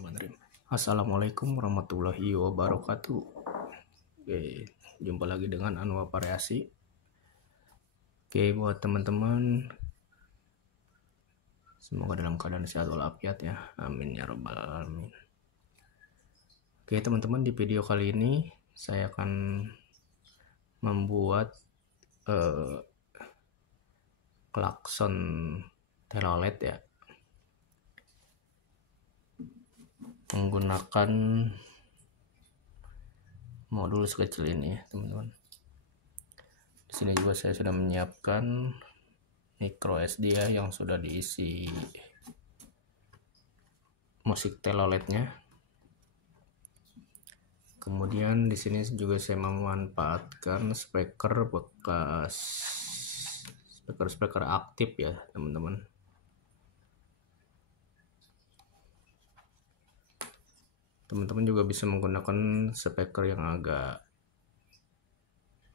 Bismillahirrahmanirrahim. Assalamualaikum warahmatullahi wabarakatuh. Oke, jumpa lagi dengan Anwar Variasi. Oke, buat teman-teman, semoga dalam keadaan sehat walafiat ya. Amin ya rabbal alamin. Oke, teman-teman, di video kali ini saya akan membuat klakson telolet ya, menggunakan modul sekecil ini ya teman-teman. Di sini juga saya sudah menyiapkan micro SD ya, yang sudah diisi musik teloletnya. Kemudian di sini juga saya memanfaatkan speaker bekas, speaker aktif ya teman-teman. Teman-teman juga bisa menggunakan speaker yang agak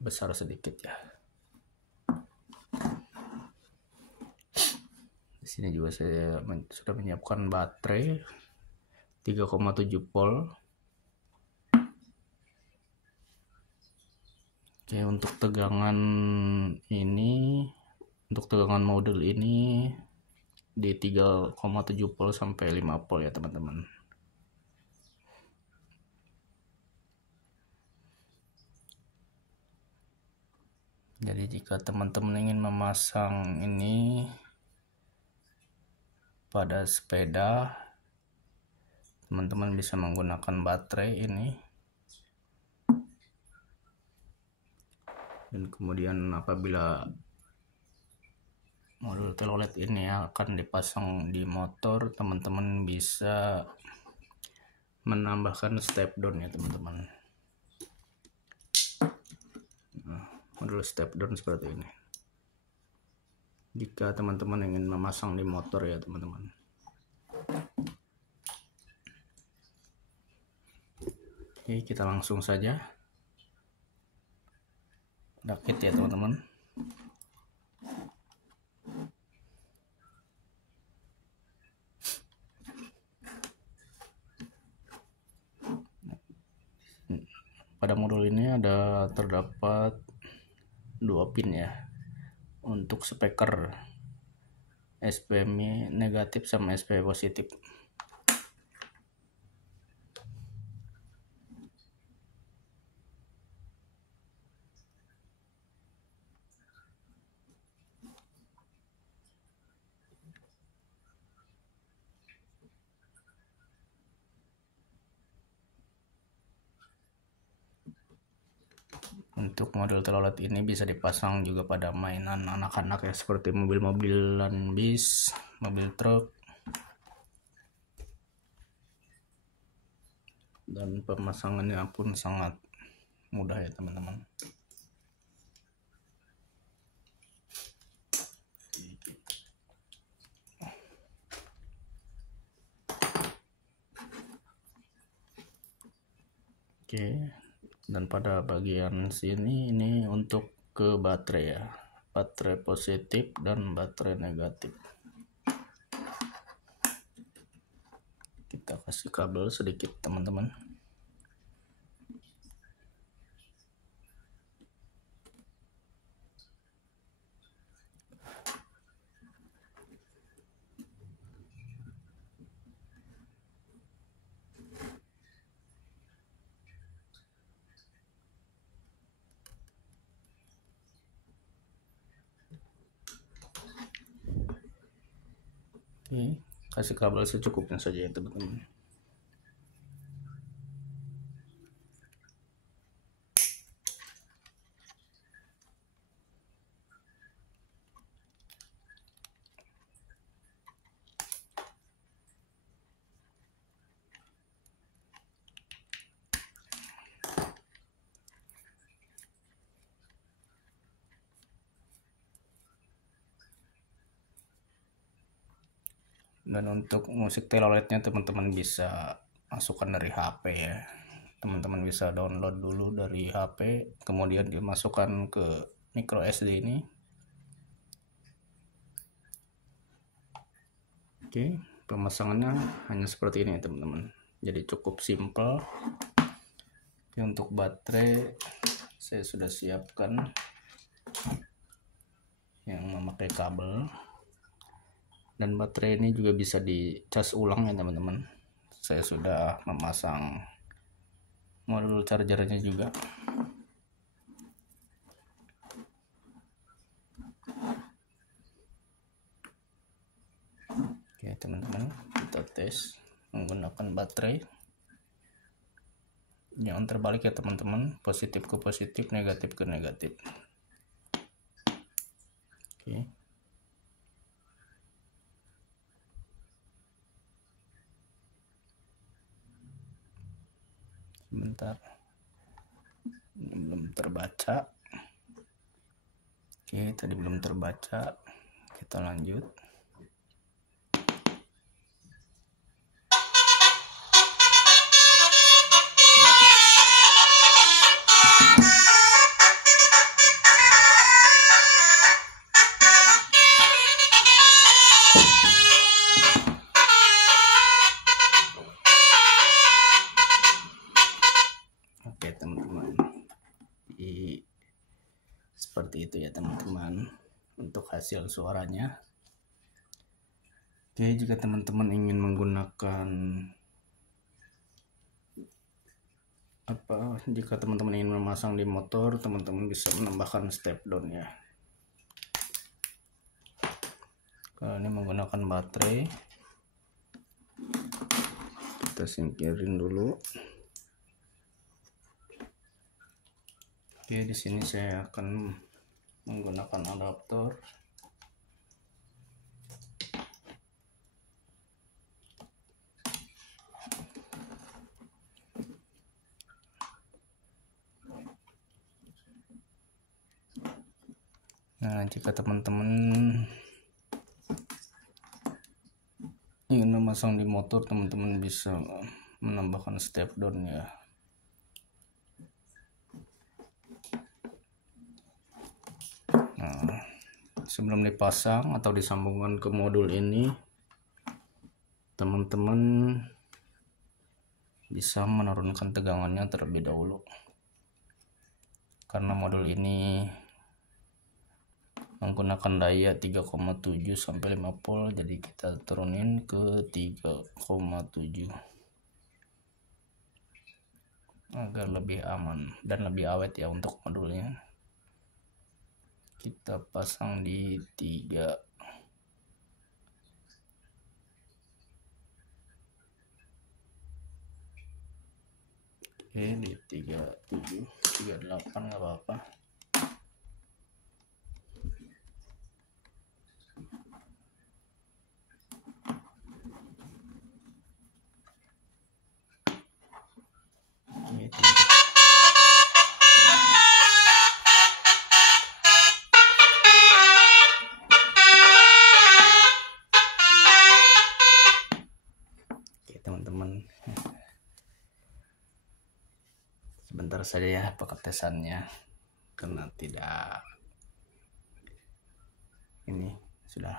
besar sedikit ya. Di sini juga saya sudah menyiapkan baterai 3,7 volt. Oke, untuk tegangan modul ini di 3,7 volt sampai 5 volt ya teman-teman. Jadi jika teman-teman ingin memasang ini pada sepeda, teman-teman bisa menggunakan baterai ini. Dan kemudian apabila modul telolet ini akan dipasang di motor, teman-teman bisa menambahkan step down ya teman-teman. Modul step down seperti ini jika teman-teman ingin memasang di motor ya teman-teman. Oke, kita langsung saja rakit ya teman-teman. Pada modul ini terdapat 2 pin ya untuk speaker SPMI negatif sama SPMI positif. Untuk model telolet ini bisa dipasang juga pada mainan anak-anak ya, seperti mobil-mobilan bis, mobil truk. Dan pemasangannya pun sangat mudah ya teman-teman. Oke. Dan pada bagian sini ini untuk ke baterai ya, baterai positif dan baterai negatif. Kita kasih kabel sedikit teman-teman. Oke, kasih kabel secukupnya saja ya teman-teman. Dan untuk musik teloletnya teman-teman bisa masukkan dari HP ya. Teman-teman bisa download dulu dari HP, kemudian dimasukkan ke micro SD ini. Oke, Pemasangannya hanya seperti ini ya teman-teman, jadi cukup simple. Untuk baterai saya sudah siapkan yang memakai kabel, dan baterai ini juga bisa dicas ulang ya teman-teman. Saya sudah memasang modul chargernya juga. Oke teman-teman, kita tes menggunakan baterai. Jangan terbalik ya teman-teman, positif ke positif, negatif ke negatif. Oke. Sebentar, ini belum terbaca. Oke, tadi belum terbaca, kita lanjut. Oke teman-teman, seperti itu ya teman-teman untuk hasil suaranya. Oke, jika teman-teman ingin menggunakan jika teman-teman ingin memasang di motor, teman-teman bisa menambahkan step down ya. Kalau ini menggunakan baterai, kita singkirin dulu. Oke, di sini saya akan menggunakan adaptor. Nah, jika teman-teman ingin memasang di motor, teman-teman bisa menambahkan step down ya. Nah, sebelum dipasang atau disambungkan ke modul ini, teman-teman bisa menurunkan tegangannya terlebih dahulu, karena modul ini menggunakan daya 3,7 sampai 5 volt, jadi kita turunin ke 3,7 agar lebih aman dan lebih awet ya. Untuk modulnya kita pasang di 3. Oke, di 37, 38 nggak apa-apa. Gitu. Oke teman-teman, sebentar saja ya pengetesannya, karena tidak ini sudah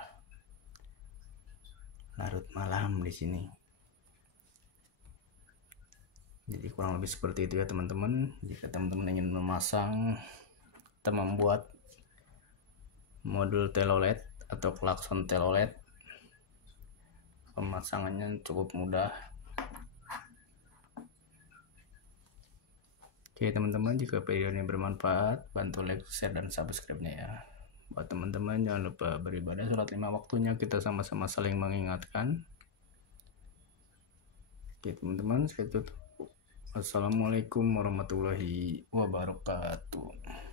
larut malam di sini. Jadi kurang lebih seperti itu ya teman-teman. Jika teman-teman ingin memasang atau membuat modul telolet atau klakson telolet, pemasangannya cukup mudah. Oke teman-teman, jika video ini bermanfaat, bantu like, share, dan subscribe-nya ya. Buat teman-teman jangan lupa beribadah sholat 5 waktunya, kita sama-sama saling mengingatkan. Oke teman-teman, saya tutup. Assalamualaikum warahmatullahi wabarakatuh.